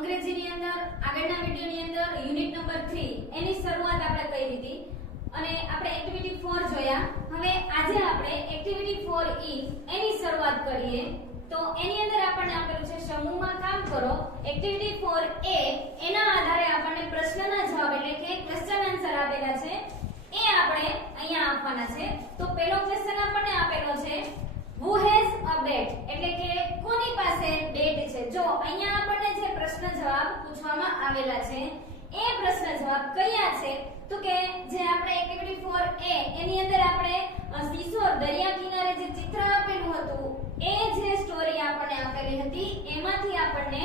અંગ્રેજીની અંદર આગળના વિડિયોની અંદર યુનિટ નંબર 3 એની શરૂઆત આપણે કરી હતી અને આપણે એક્ટિવિટી 4 જોયા. હવે આજે આપણે એક્ટિવિટી 4E એની શરૂઆત કરીએ. તો એની અંદર આપણને આપેલું છે સમૂહમાં કામ કરો. એક્ટિવિટી 4A એના આધારે આપણને પ્રશ્નના જવાબ એટલે કે ક્વેશ્ચન આન્સર આપેલા છે એ આપણે અહીંયા આપવાના છે. તો પહેલો ક્વેશ્ચન આપણને આપેલો છે who has a bat એટલે કે કોની પાસે બેટ છે. જો અહીંયા આપણને જે પ્રશ્ન જવાબ પૂછવામાં આવેલા છે એ પ્રશ્ન જવાબ કયા છે તો કે જે આપણે એક્ટિવિટી 4A એની અંદર આપણે સીસોર દરિયા કિનારે જે ચિત્ર આપેલું હતું એ જે સ્ટોરી આપણને આપેલી હતી એમાંથી આપણને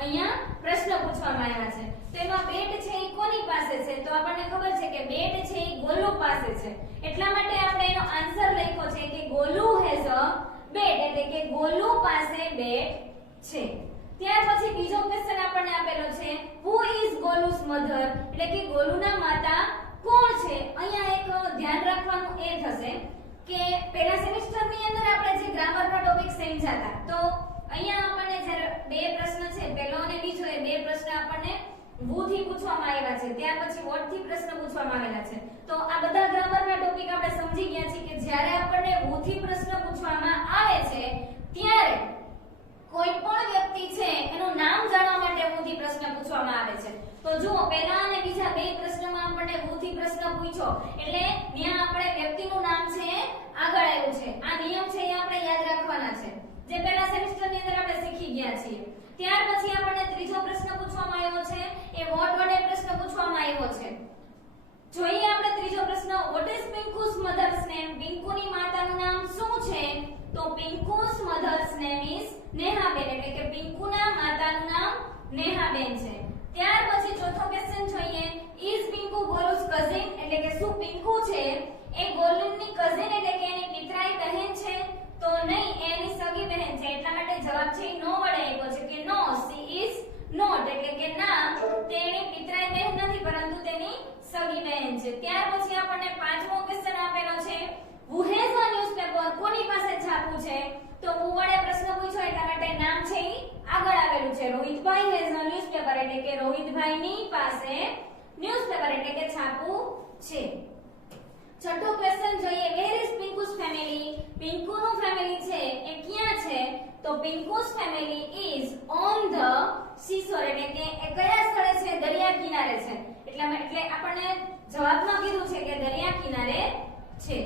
અહીંયા પ્રશ્ન પૂછવામાં આવ્યા છે. તો એમાં બેટ છે એ કોની પાસે છે તો આપણને ખબર છે કે બેટ છે એ ગોલુ પાસે છે. એટલા માટે આપણે એનો આન્સર લખ્યો છે કે ગોલુ હેઝ અ બેટ એટલે કે ગોલુ પાસે બેટ છે. ત્યાર પછી બીજો ક્વેશ્ચન આપણને આપેલો છે who is ગોલુસ મધર એટલે કે ગોલુના માતા કોણ છે. અહીંયા એક ધ્યાન રાખવાનું એ થશે કે પહેલા સેમેસ્ટરની અંદર આપણે જે ગ્રામરનો ટોપિક સમજ્યા હતા તો અહીંયા આપણને જે બે પ્રશ્ન છે પહેલો અને બીજો એ બે પ્રશ્ન આપણને who થી પૂછવામાં આવ્યા છે. ત્યાર પછી what થી પ્રશ્ન પૂછવામાં આવેલા છે. તો આ બધા ગ્રામરના ટોપિક આપણે સમજી ગયા છીએ કે જ્યારે આપણને who થી પ્રશ્ન પૂછવામાં આવે છે ત્યારે કોઈ પણ વ્યક્તિ છે એનું નામ જાણવા માટે who થી પ્રશ્ન પૂછવામાં આવે છે. તો જુઓ પહેલા અને બીજા બે પ્રશ્નમાં આપણને who થી પ્રશ્ન પૂછ્યો એટલે ત્યાં આપણે વ્યક્તિનું નામ છે આગળ આવ્યું છે. આ નિયમ છે એ આપણે યાદ રાખવાના છે જે પહેલા સેમેસ્ટરની અંદર આપણે શીખી ગયા છીએ. ત્યાર પછી આપણને ત્રીજો પ્રશ્ન પૂછવામાં આવ્યો છે એ વોટ વડે પ્રશ્ન પૂછવામાં આવ્યો છે. જોઈએ આપણે ત્રીજો પ્રશ્ન what is Pinku's mother's name પિંકુની માતાનું નામ શું છે તો Pinku's mother's name is Nehaben એટલે કે પિંકુના માતાનું નામ નેહાબેન છે. ત્યાર પછી ચોથો ક્વેશ્ચન જોઈએ ઇઝ પિંકુ ગોલુસ કઝિન એટલે કે શું પિંકુ છે એ ગોલુની કઝિન એટલે કે એની પિતરાઈ બહેન છે તો નહીં એની સગી બહેન છે. એટલા માટે જવાબ છે નો વડે આપ્યો છે કે નો સી ઇઝ નોટ એટલે કે ના તેની પિતરાઈ બહેન નથી પરંતુ તેની સગી બહેન છે. ત્યાર પછી આપણને પાંચમો ક્વેશ્ચન આપેલો છે who has a newspaper કોની પાસે છાપું છે તો who વડે પ્રશ્ન પૂછ્યો એટલા માટે નામ છે ઈ આગળ આવેલું છે. રોહિતભાઈ has a newspaper એટલે કે રોહિતભાઈની પાસે ન્યૂઝપેપર એટલે કે છાપું છે. છઠ્ઠો ક્વેશ્ચન જોઈએ where is પિંકુસ ફેમિલી પિંકુનું ફેમિલી છે એ ક્યાં છે તો Pinku's family is on the seashore એટલે કે એ કયા સ્થળે છે દરિયા કિનારે છે. એટલે આપણને જવાબમાં કીધું છે કે દરિયા કિનારે છે.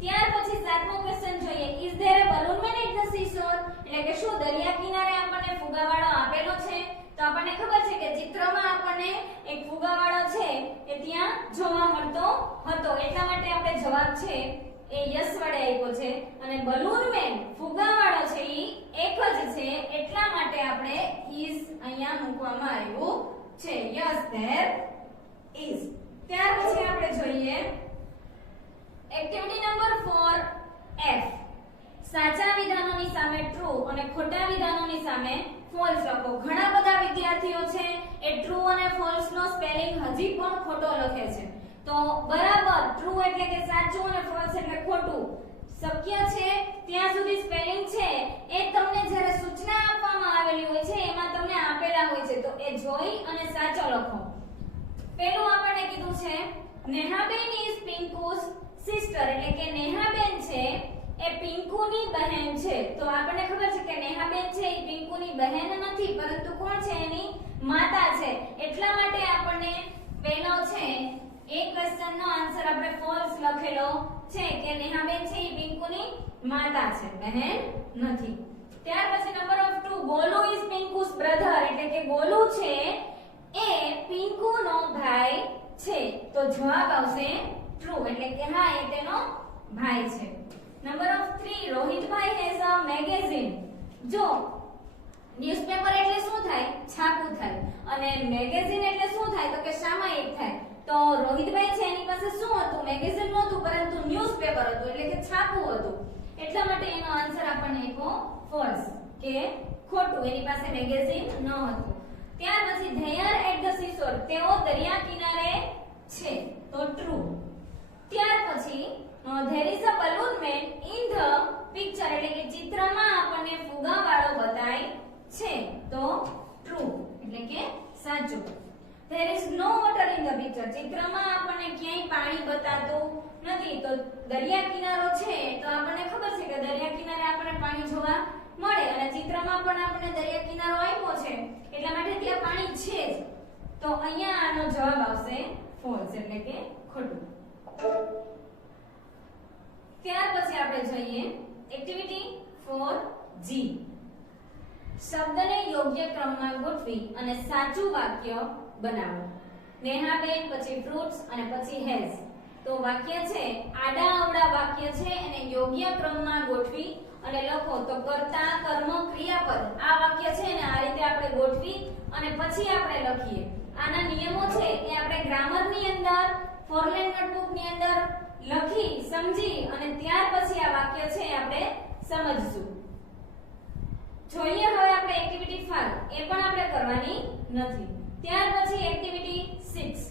ત્યાર પછી સાતમો ક્વેશ્ચન જોઈએ is there a balloon man at the seashore એટલે કે શું દરિયા કિનારે આપણને ફુગાવાળો આપેલો છે તો આપણને ખબર છે કે ચિત્રમાં આપણને એક ફુગાવાળો છે એ ત્યાં જોવા મળતો હતો. એટલા માટે આપણે જવાબ છે એ યસ વડે આપ્યો છે અને balloon man ફુગાવાળો છે ઈ એક જ છે એટલા માટે આપણે is અહીંયા મૂકવામાં આવ્યું છે. yes there is. ત્યાર પછી આપણે જોઈએ એક્ટિવિટી નંબર 4F સાચા વિધાનોની સામે ટ્રુ અને ખોટા વિધાનોની સામે ફોલ્સ લખો. ઘણા બધા વિદ્યાર્થીઓ છે એ ટ્રુ અને ફોલ્સ નો સ્પેલિંગ હજી પણ ખોટો લખે છે. તો બરાબર ટ્રુ એટલે કે સાચું અને ફોલ્સ એટલે ખોટું શક્ય છે ત્યાં સુધી સ્પેલિંગ છે એ તમને જ્યારે સૂચના આપવામાં આવેલી હોય છે એમાં તમને આપેલા હોય છે તો એ જોઈ અને સાચો લખો. પહેલું આપણને કીધું છે નેહાબેન ઇઝ પિંકુસ સિસ્ટર એટલે કે નેહાબેન છે એ પિંકુની બહેન છે. તો આપણને ખબર છે કે નેહાબેન છે એ પિંકુની બહેન નથી પરંતુ કોણ છે એની માતા છે. એટલા માટે આપણને પહેલો છે એક ક્વેશ્ચનનો આન્સર આપણે ફોલ્સ લખેલો છે કે નેહાબેન છે એ પિંકુની માતા છે બહેન નથી. ત્યાર પછી number of 2 Golu is Pinku's brother એટલે કે ગોલુ છે એ પિંકુનો ભાઈ છે તો જવાબ આવશે ટ્રુ એટલે કે હા એ તેનો ભાઈ છે. Number of 3 Rohitbhai has a magazine. જો ન્યૂઝપેપર એટલે શું થાય છાપું થાય અને મેગેઝિન એટલે શું થાય તો કે સામયિક થાય. તો રોહિતભાઈ છે એની પાસે શું હતું મેગેઝિન નહોતું પરંતુ ન્યૂઝપેપર હતું એટલે કે છાપું હતું. એટલા માટે એનો આન્સર આપણને આપ્યો ફોલ્સ કે ખોટું એની પાસે મેગેઝિન ન હતું. ત્યાર પછી ધેયર એટ ધ સીશોર તેઓ દરિયા કિનારે છે તો ટ્રુ. ત્યાર પછી there is a balloon man in the picture એટલે કે ચિત્રમાં આપણને ફુગાવાળો બતાય છે તો ટ્રુ. એટલે કે સાચું. There is no water in the picture. ચિત્રમાં આપણને ક્યાંય પાણી બતાતું નથી. તો દરિયા કિનારો છે તો આપણને ખબર છે કે દરિયા કિનારે આપણને પાણી જોવા મળે અને ચિત્રમાં પણ આપણને દરિયા કિનારો આપ્યો છે એટલા માટે ત્યાં પાણી છે જ. તો અહીંયા આનો જવાબ આવશે false એટલે કે ખોટું. ત્યાર પછી આપણે જોઈએ એક્ટિવિટી 4G. શબ્દને યોગ્ય ક્રમમાં ગોઠવી અને સાચું વાક્ય બનાવો. નેહાબેન, પછી ફ્રૂટ્સ અને પછી હેઝ. તો વાક્ય છે આડા અવડા વાક્ય છે એને યોગ્ય ક્રમમાં ગોઠવી અને લખો. તો કર્તા, કર્મ, ક્રિયાપદ આ વાક્ય છે ને આ રીતે આપણે ગોઠવી અને પછી આપણે લખીએ. આના નિયમો છે એ આપણે ગ્રામરની અંદર ફોરલેન નોટબુક ની અંદર લખી સમજી અને ત્યાર પછી આ વાક્ય છે આપણે સમજશું. જોઈએ હવે આપણે એક્ટિવિટી 5 એ પણ આપણે કરવાની નથી. ત્યાર પછી એક્ટિવિટી 6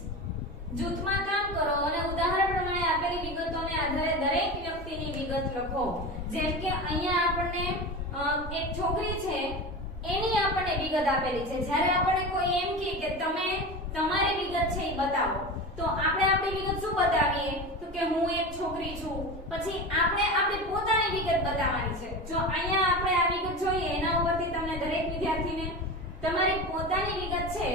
જૂથમાં કામ કરો અને ઉદાહરણ પ્રમાણે આપેલી વિગતોને આધારે દરેક વ્યક્તિની વિગત લખો. જેમ કે અહીંયા આપણને એક છોકરી છે એની આપણને વિગત આપેલી છે. જ્યારે આપણને કોઈ એમ કહે કે તમે તમારી વિગત છે એ બતાવો તો આપણે આપણી વિગત શું બતાવીએ તો કે હું એક છોકરી છું. પછી આપણે આપણી પોતાની વિગત બતાવવાની છે. જો અહીંયા આપણે આ વિગત જોઈએ એના ઉપરથી તમને દરેક વિદ્યાર્થીને તમારી પોતાની વિગત છે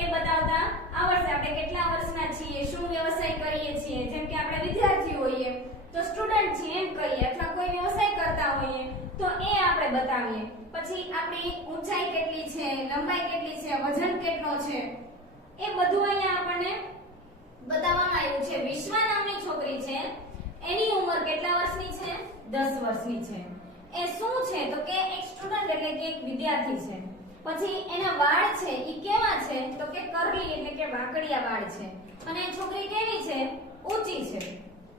એ બતાવતા આવડશે. આપણે કેટલા વર્ષના છીએ, શું વ્યવસાય કરીએ છીએ. જેમ કે આપણે વિદ્યાર્થી હોઈએ તો સ્ટુડન્ટ છીએ એમ કહીએ અથવા કોઈ વ્યવસાય કરતા હોઈએ તો એ આપણે બતાવીએ. પછી આપણી ઊંચાઈ કેટલી છે, લંબાઈ કેટલી છે, વજન કેટલો છે એ બધું અહીંયા આપણને બતાવવામાં આવ્યું છે. વિશ્વા નામની છોકરી છે એની ઉંમર કેટલા વર્ષની છે? 10 વર્ષની છે. એ શું છે તો કે એક સ્ટુડન્ટ એટલે કે એક વિદ્યાર્થી છે. પછી એના વાળ છે ઈ કેવા છે તો કે કર્લી એટલે કે વાકડિયા વાળ છે અને એ છોકરી કેવી છે? ઊંચી છે.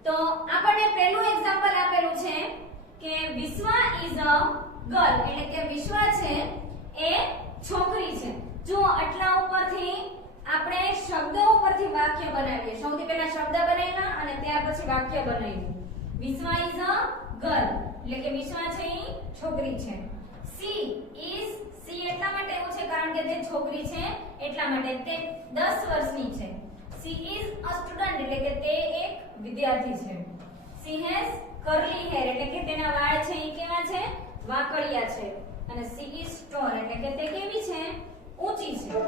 તો આપણને પહેલું એક્ઝામ્પલ આપેલું છે કે વિશ્વા ઇઝ અ ગર્લ એટલે કે વિશ્વા છે એ છોકરી છે. જો આટલા ઉપરથી આપણે શબ્દ ઉપરથી વાક્ય બનાવીએ. સૌથી પહેલા શબ્દ બનાવ્યા અને ત્યાર પછી વાક્ય બનાવ્યું. વિશ્વા ઇઝ અ ગર્લ એટલે કે વિશ્વા છે ઈ છોકરી છે. સી ઇઝ સી એટલા માટે એવું છે કારણ કે તે છોકરી છે એટલા માટે તે 10 વર્ષની છે. સી ઇઝ અ સ્ટુડન્ટ એટલે કે તે એક વિદ્યાર્થી છે. સી હેઝ કર્લી હેર એટલે કે તેના વાળ છે ઈ કેવા છે? વાકડિયા છે. અને સી ઇઝ ટોલ એટલે કે તે કેવી છે? ઊંચી છે.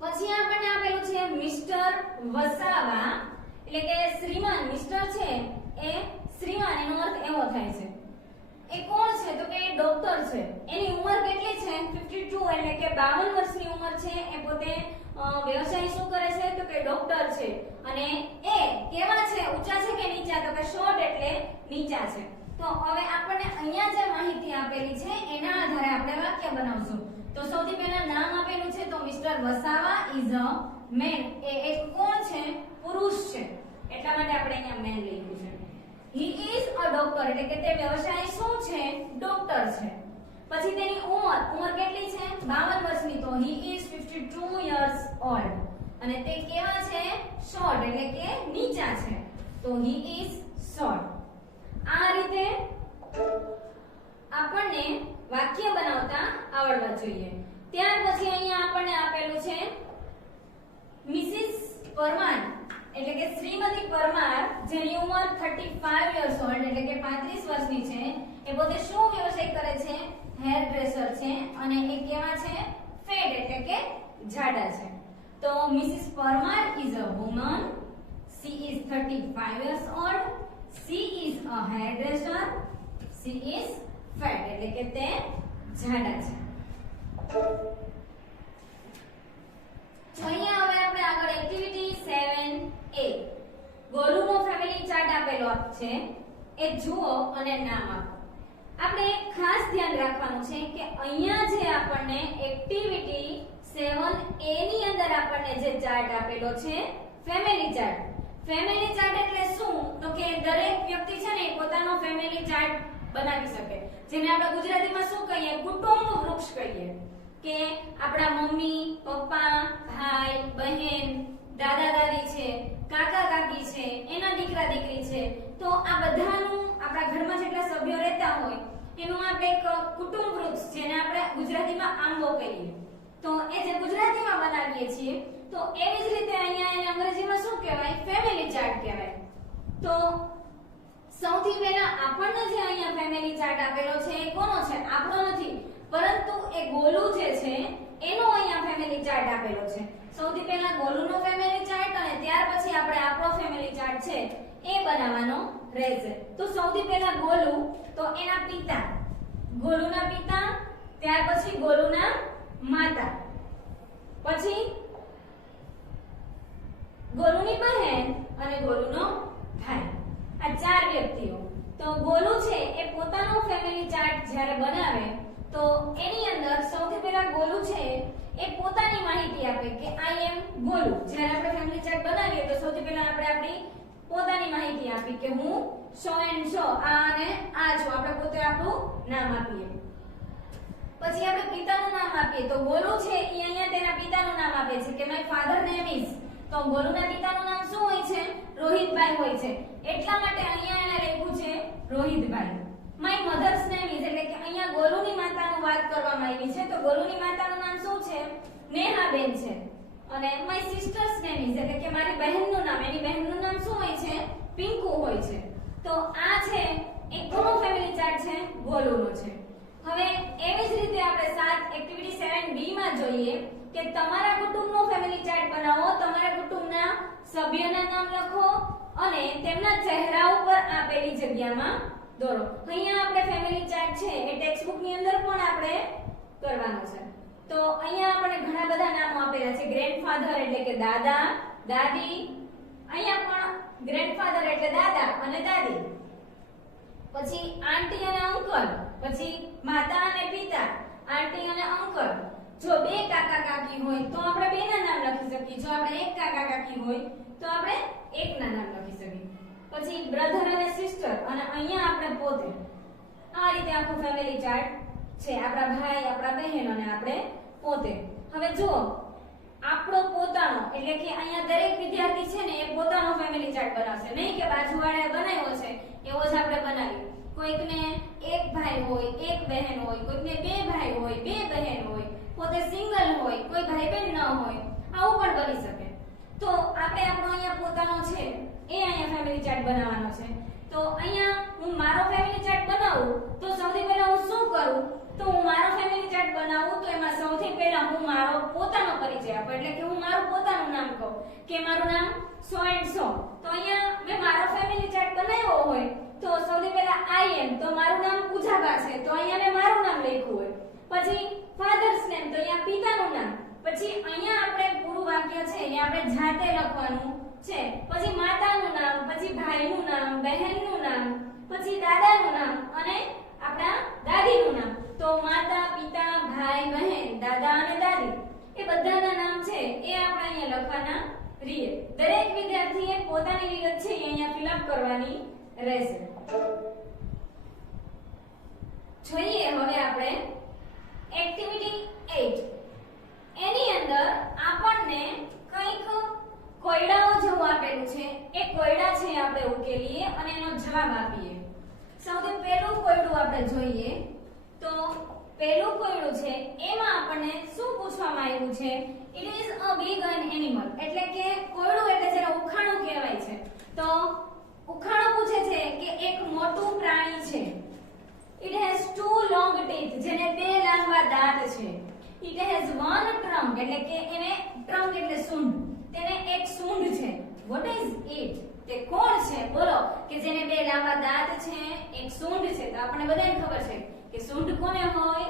પછી આપણને આપેલું છે મિસ્ટર વસાવા એટલે કે શ્રીમાન. મિસ્ટર છે એ શ્રીમાન એનો અર્થ એવો થાય છે. એ કોણ છે તો કે ડોક્ટર છે. એની ઉંમર કેટલી છે? 52 એટલે કે 52 વર્ષની ઉંમર છે. એ પોતે વ્યવસાય શું કરે છે તો કે ડોક્ટર છે. અને એ કેવા છે? ઊંચા છે કે નીચા? તો કે શોર્ટ એટલે નીચા છે. તો હવે આપણને અહીંયા જે માહિતી આપેલી છે એના આધારે આપણે વાક્ય બનાવશું. તો સૌથી પહેલા નામ આપેલું છે તો mister Vasava is a man. એ એક કોણ છે? પુરુષ છે. એટલા માટે આપણે અહીંયા મેન લખ્યું છે. He is a doctor એટલે કે તે વ્યવસાય શું છે? ડોક્ટર છે. પછી તેની ઉંમર કેટલી છે? 52 વર્ષની. તો he is 52 years old અને તે કેવા છે? શોર્ટ એટલે કે નીચા છે. તો he is short. આ રીતે આપણને વાક્ય બનાવતા આવડવા જોઈએ. ત્યાર પછી અહીંયા આપણને આપેલું છે મિસિસ પરમાર એટલે કે શ્રીમતી પરમાર જેની ઉંમર 35 years old એટલે કે 35 વર્ષની છે. એ પોતે શું વ્યવસાય કરે છે? હેર ડ્રેસર છે અને એ કેવા છે? ફેટ એટલે કે જાડા છે. તો Mrs Parmar is a woman. She is 35 years old. She is a hairdresser. She is fat એટલે કે તે જાડા છે. જોઈએ હવે આપણે આગળ એક્ટિવિટી 7A. ગોલુનો ફેમિલી ચાર્ટ આપેલો છે એ જુઓ અને નામ આપો. આપણે ખાસ ધ્યાન રાખવાનું છે કે અહીંયા જે આપણને એક્ટિવિટી 7A ની અંદર આપણને જે ચાર્ટ આપેલો છે ફેમિલી ચાર્ટ. ફેમિલી ચાર્ટ એટલે શું તો કે દરેક વ્યક્તિ છે ને પોતાનો ફેમિલી ચાર્ટ બનાવી શકે. જેને આપણે ગુજરાતીમાં શું કહીએ? કુટુંબ વૃક્ષ કહીએ. કે આપણા મમ્મી, પપ્પા, ભાઈ, બહેન, દાદા દાદી છે, કાકા કાકી છે, એના દીકરા દીકરી છે. તો આ બધાનું આપણા ઘરમાં જેટલા સભ્યો રહેતા હોય એનું આપણે એક કુટુંબ વૃક્ષ જેને આપણે ગુજરાતીમાં આંબો કહીએ, તો એ જે ગુજરાતીમાં બનાવીએ છીએ તો એવી જ રીતે અહીંયા એને અંગ્રેજીમાં શું કહેવાય? ફેમિલી ચાર્ટ કહેવાય. તો સૌથી પહેલા આપણને જે અહીંયા ફેમિલી ચાર્ટ આપેલો છે એ કોનો છે? આપણો નથી, પરંતુ એ ગોલુ જે છે એનો અહીંયા ફેમિલી ચાર્ટ આપેલો છે. સૌથી પહેલા ગોલુનો ફેમિલી ચાર્ટ અને ત્યાર પછી આપણે આપણો ફેમિલી ચાર્ટ છે એ બનાવવાનો રહેશે. તો સૌથી પહેલા ગોલુ, તો એના પિતા, ગોલુના પિતા, ત્યાર પછી ગોલુના માતા, પછી ગોલુની બહેન અને ગોલુનો ભાઈ. આ ચાર વ્યક્તિઓ. તો ગોલુ છે એ પોતાનો ફેમિલી ચાર્ટ જ્યારે બનાવે તો એની અંદર સૌથી પહેલા ગોલુ છે એ પોતાની માહિતી આપે કે આઈ એમ ગોલુ. જ્યારે આપણે ફેમિલી ચાર્ટ બનાવીએ તો સૌથી પહેલા આપણે આપણી પોતાની માહિતી આપી કે હું સો એન્ડ સો આ અને આ છું. આપણે પોતે આપણું નામ આપીએ. પછી આપણે પિતાનું નામ આપીએ તો ગોલુ છે એ અહીંયા તેના પિતાનું નામ આપે છે કે માય ફાધર નેમ ઇઝ. તો ગોલુના પિતાનું નામ શું હોય છે? રોહિતભાઈ હોય છે. એટલા માટે અહીંયા એને લખ્યું છે રોહિતભાઈ. માય મધર્સ નેમ ઇઝ એટલે કે અહીંયા ગોલુની માતાનું વાત કરવામાં આવી છે. તો ગોલુની માતાનું નામ શું છે? નેહાબેન છે. અને માય સિસ્ટર્સ નેમ ઇઝ એટલે કે મારી બહેનનું નામ, એની બહેનનું નામ શું હોય છે? પિંકુ હોય છે. તો આ છે એક કોનો ફેમિલી ચાર્ટ છે? ગોલુનો છે. હવે એવી જ રીતે આપણે 7 એક્ટિવિટી 7B માં જોઈએ કે તમારા કુટુંબનો ફેમિલી ચાર્ટ બનાવો. તમારા કુટુંબના સભ્યના નામ લખો અને તેમના ચહેરા ઉપર આપેલી જગ્યામાં દોરો. અહીંયા આપણે ફેમિલી ચાર્ટ છે એ ટેક્સ્ટ બુક ની અંદર પણ આપણે કરવાનો છે. તો અહીંયા આપણે ઘણા બધા નામો આપેલા છે. ગ્રેન્ડફાધર એટલે કે દાદા, દાદી. અહીંયા પણ ગ્રેન્ડફાધર એટલે દાદા અને દાદી. પછી આંટી અને અંકલ, પછી માતા અને પિતા, આંટી અને અંકલ. જો બે કાકા કાકી હોય તો આપણે બેના નામ લખી શકીએ. જો આપણે એક કાકા કાકી હોય તો આપણે એકના નામ લખી શકીએ. પછી બ્રધર અને સિસ્ટર અને અહીંયા આપણે પોતે. આ રીતે આખું ફેમિલી ચાર્ટ છે. આપણા ભાઈ, આપણા બહેન અને આપણે પોતે. હવે જો આપણો પોતાનો એટલે કે અહીંયા દરેક વિદ્યાર્થી છે ને એ પોતાનો ફેમિલી ચાર્ટ બનાવશે, નહીં કે બાજુવાળાએ બનાવ્યો છે એવો જ આપણે બનાવીએ. કોઈકને એક ભાઈ હોય, એક બહેન હોય, કોઈકને બે ભાઈ હોય, બે બહેન હોય, પોતે સિંગલ હોય, કોઈ ભાઈ બહેન ન હોય, આવું પણ બની શકે. તો આપણે આપણો અહીંયા પોતાનો છે એ અહીંયા ફેમિલી ચાર્ટ બનાવવાનો છે. તો અહીંયા હું મારો ફેમિલી ચાર્ટ બનાવું તો સૌથી પહેલા હું શું કરું? તો હું મારો ફેમિલી ચાર્ટ બનાવું તો એમાં સૌથી પહેલા હું મારો પોતાનો પરિચય આપું. એટલે કે હું મારું પોતાનું નામ કહું કે મારું નામ સો એન્ડ સો. તો અહીંયા મેં મારો ફેમિલી ચાર્ટ બનાવ્યો હોય તો સૌથી પહેલા આઈ એમ, તો મારું નામ પૂજાબા છે તો અહીંયા મેં મારું નામ લખ્યું હોય. પછી ફાધર્સ નેમ, તો અહીંયા પિતાનું નામ. પછી અહીંયા આપણે પૂરું વાક્ય છે એ આપણે જાતે લખવાનું છે. પછી માતાનું નામ, પછી ભાઈનું નામ, બહેનનું નામ, પછી દાદાનું નામ અને આપણા દાદીનું નામ. તો માતા, પિતા, ભાઈ, બહેન, દાદા અને દાદી એ બધાના નામ છે એ આપણે અહીંયા લખવાના રહીએ. દરેક વિદ્યાર્થીએ પોતાની વિગત છે એ અહીંયા ફિલ અપ કરવાની રહેશે. જોઈએ હવે આપણે એક્ટિવિટી 8. એની અંદર આપણને કંઈક કોયડાઓ જેવું આપેલું છે. એ કોયડા છે આપણે ઉકેલીએ અને એનો જવાબ આપીએ. સૌથી પહેલું કોયડું આપણે જોઈએ તો પહેલું કોયડું છે એમાં આપણને શું પૂછવામાં આવ્યું છે? It is a big animal એટલે કે કોયડું એટલે જેને ઉખાણું કહેવાય છે. તો ઉખાણું પૂછે છે કે એક મોટું પ્રાણી છે. It has two long teeth જેને બે લાંબા દાંત છે. It has one trunk એટલે કે એને trunk એટલે સૂંઢ, તેને એક સૂંઢ છે. What is it? તે કોણ છે? બોલો કે જેને બે લાંબા દાંત છે, એક સૂંઢ છે. તો આપણને બધાને ખબર છે કે સૂંઢ કોને હોય?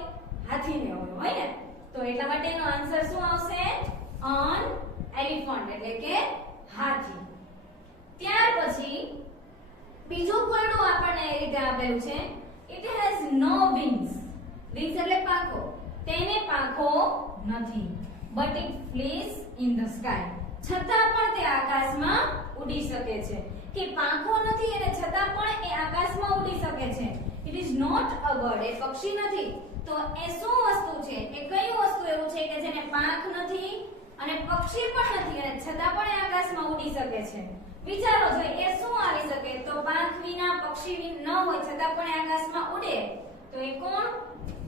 હાથીને હોય ને. તો એટલા માટે એનો આન્સર શું આવશે? an elephant એટલે કે હાથી. ત્યાર પછી બીજું કોયડું આપણને એ રીતે આપેલું છે. It has no wings. Wings એટલે પાંખો. તેને પાંખો નથી. But it flies in the sky. છતાં પણ તે આકાશમાં ઉડી શકે છે. કે પાંખો નથી અને છતાં પણ એ આકાશમાં ઉડી શકે છે. It is not a bird. એ પક્ષી નથી. તો એ શું વસ્તુ છે? એ કઈ વસ્તુ એવું છે કે જેને પાંખ નથી અને પક્ષી પણ નથી અને છતાં પણ એ આકાશમાં ઉડી શકે છે? વિચારો જો એ શું આવી શકે? તો પાંખ વિના, પક્ષી ન હોય છતાં પણ આકાશમાં ઉડે તો એ કોણ?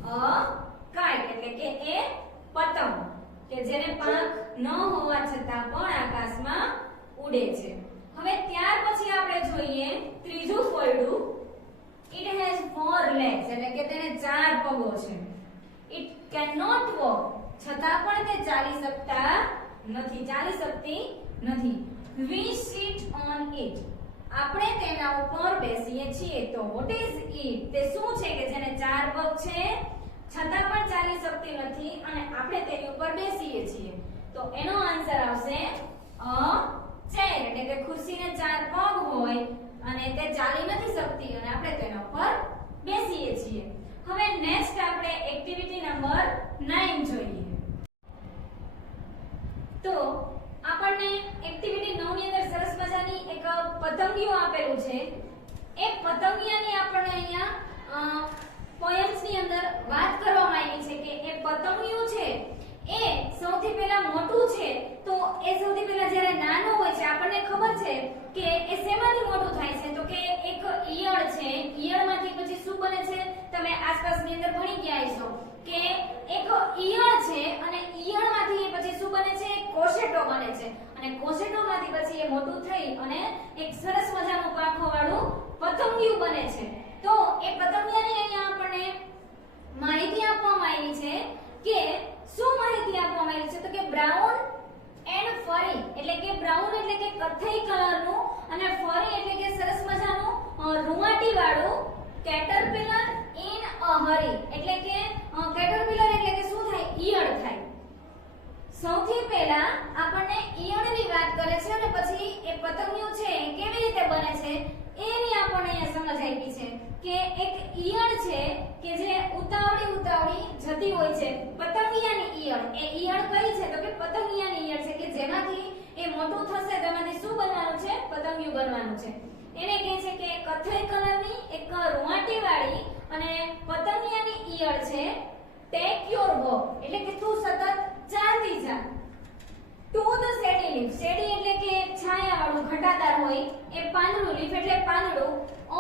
અ એટલે કે એ પતંગ કે જેને પાંખ ન હોવા છતાં પણ આકાશમાં ઉડે છે. હવે ત્યાર પછી આપણે જોઈએ ત્રીજું ફોયડું. It has 4 legs એટલે કે તેને 4 પગો છે. It cannot walk છતાં પણ તે ચાલી શકતી નથી. We sit on it આપણે તેના ઉપર બેસીએ છીએ. તો what is it? તે શું છે કે જેને 4 પગ છે છતાં પણ ચાલી શકતી નથી અને આપણે તેની ઉપર બેસીએ છીએ? તો એનો આન્સર આવશે a chair એટલે કે ખુરશીને 4 પગ હોય અને તે ચાલી નથી શકતી અને આપણે તેના ઉપર બેસીએ છીએ. હવે નેક્સ્ટ આપણે એક્ટિવિટી નંબર 9 જોઈએ. તો આપણને એક્ટિવિટી 9 ની અંદર સરસ મજાની એક પતંગિયું આપેલું છે. એ પતંગિયાની આપણને અહીંયા પોએમ્સ ની અંદર વાત કરવામાં આવી છે કે એ પતંગિયું છે એ સૌથી પહેલા મોટું છે. તો એ સૌથી પહેલા જ્યારે નાનો હોય છે આપણને ખબર છે કે એ શેમાંથી મોટું થાય છે? તો કે એક ઈયળ છે. ઈયળમાંથી પછી શું બને છે? તમે આસપાસની અંદર ભણી ગયા હશો કે એક ઈયળ છે અને ઈયળમાંથી પછી શું બને છે? કોશેટો બને છે અને કોશેટોમાંથી પછી એ મોટું થઈ અને એક સરસ મજાનું પાંખોવાળું પતંગિયું બને છે. તો એ પતંગિયાની અહીંયા આપણને માહિતી આપવામાં આવી છે કે શું માહિતી આપવામાં આવી છે? તો કે બ્રાઉન એન્ડ ફરી એટલે કે બ્રાઉન એટલે કે કથ્થઈ કલરનું અને ફરી એટલે કે સરસ મજાનું રૂંવાટી વાળું કેટરપિલર ઇન અ હરી એટલે કે કેટરપિલર એટલે કે શું થાય? ઈયળ થાય. સૌથી પહેલા આપણને ઈયળની વાત કરે છે અને પછી એ પતંગિયું છે કેવી રીતે બને છે એની આપણને અહીંયા સમજ આપી છે કે એક ઈયળ છે કે જે ઉતાવળી જતી હોય છે. પતંગિયાની ઈયળ એ ઈયળ કઈ છે? તો કે પતંગિયાની ઈયળ છે કે જેમાંથી એ મોટું થશે તેમાંથી શું બનવાનું છે? પતંગિયું બનવાનું છે. એને કહે છે કે કથ્થઈ કલરની એક રૂંવાટી વાળી અને પતંગિયાની ઈયળ છે. ટેક યોર વોક એટલે કે તું સતત ચાલતી જા. ટુ ધ શેડી લીફ શેડી એટલે કે છાયાવાળું ઘટાદાર હોય એ પાંદડું. લીફ એટલે પાંદડું.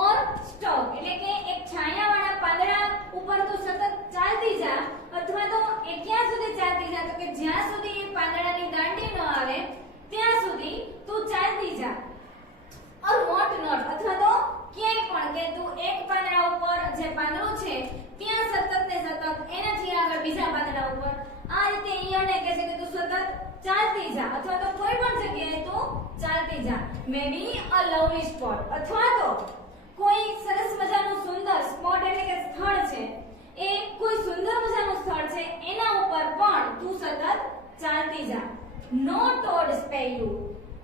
ઓર સ્ટોક એટલે કે એક છાયાવાળા પાંદડા ઉપર તું સતત ચાલતી જા અથવા તો એ ક્યાં સુધી ચાલતી જા? તો કે જ્યાં સુધી એ પાંદડાની દાંડી ન આવે ત્યાં સુધી તું ચાલતી જા. ઓર વોટ નોટ અથવા તો ક્યાંય પણ કે તું એક પાંદડા ઉપર જે પાંદડું છે ત્યાં સતત ને સતત એનાથી આગળ બીજા પાંદડા ઉપર આ રીતે ઈયળને કહે છે કે તું સતત ચાલતી જા અથવા તો કોઈ પણ જગ્યાએ તું ચાલતી જા. મે બી અ લવલી સ્પોટ અથવા તો કોઈ સરસ મજાનું સુંદર સ્પોટ એટલે કે સ્થળ છે એ કોઈ સુંદર મજાનું સ્થળ છે એના ઉપર પણ તું સતત ચાલતી જા. નો ટોડ સ્પે યુ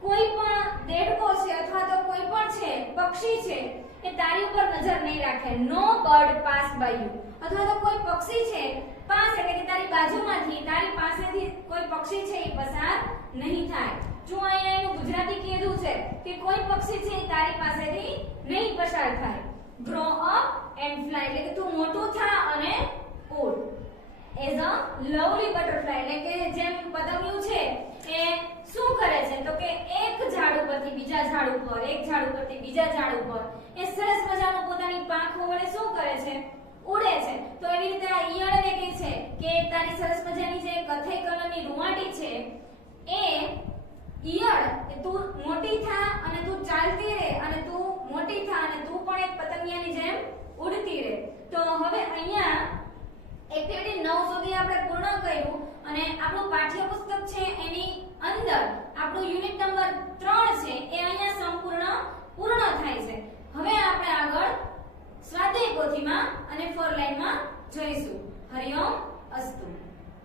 કોઈ પણ દેડકો છે અથવા તો કોઈ પણ છે પક્ષી છે એ તારી ઉપર નજર નહીં રાખે. નો બર્ડ પાસ બાય યુ અથવા તો કોઈ પક્ષી છે પાસ એટલે કે તારી બાજુમાંથી તારી પાસેથી કોઈ પક્ષી છે એ પસાર નહીં થાય. જો અહીંયા એનું ગુજરાતી કીધું છે કે કોઈ પક્ષી છે એ તારી પાસેથી નહીં પસાર થાય. ગ્રો અપ એન્ડ ફ્લાય એટલે કે તું મોટું થા અને ઉડ. એઝ અ લવલી બટરફ્લાય એટલે કે જેમ પતંગિયું છે એ શું કરે છે? તો કે એક ઝાડ ઉપરથી બીજા ઝાડ ઉપર એક ઝાડ ઉપરથી બીજા ઝાડ ઉપર એ સરસ મજાનું પોતાની પાંખો વડે શું કરે છે? ઉડે છે. તો એવી રીતે આ ઈયળને કહે છે કે તારી સરસ મજાની જે કથ્થઈ કલરની રૂંવાટી છે એ ઈયળ તું મોટી થા અને તું ચાલતી રહે અને તું મોટી થા અને તું પણ એક પતંગિયાની જેમ ઉડતી રહે. તો હવે અહીંયા એક્ટિવિટી 9 સુધી આપણે પૂર્ણ કર્યું અને આપણું પાઠ્યપુસ્તક છે એની અંદર આપણું યુનિટ નંબર 3 છે એ અહીંયા સંપૂર્ણ પૂર્ણ થાય છે. હવે આપણે આગળ સ્વાધ્યાય પોથીમાં અને 4 લાઈનમાં જોઈશું. હરિઓમ અસ્તુ.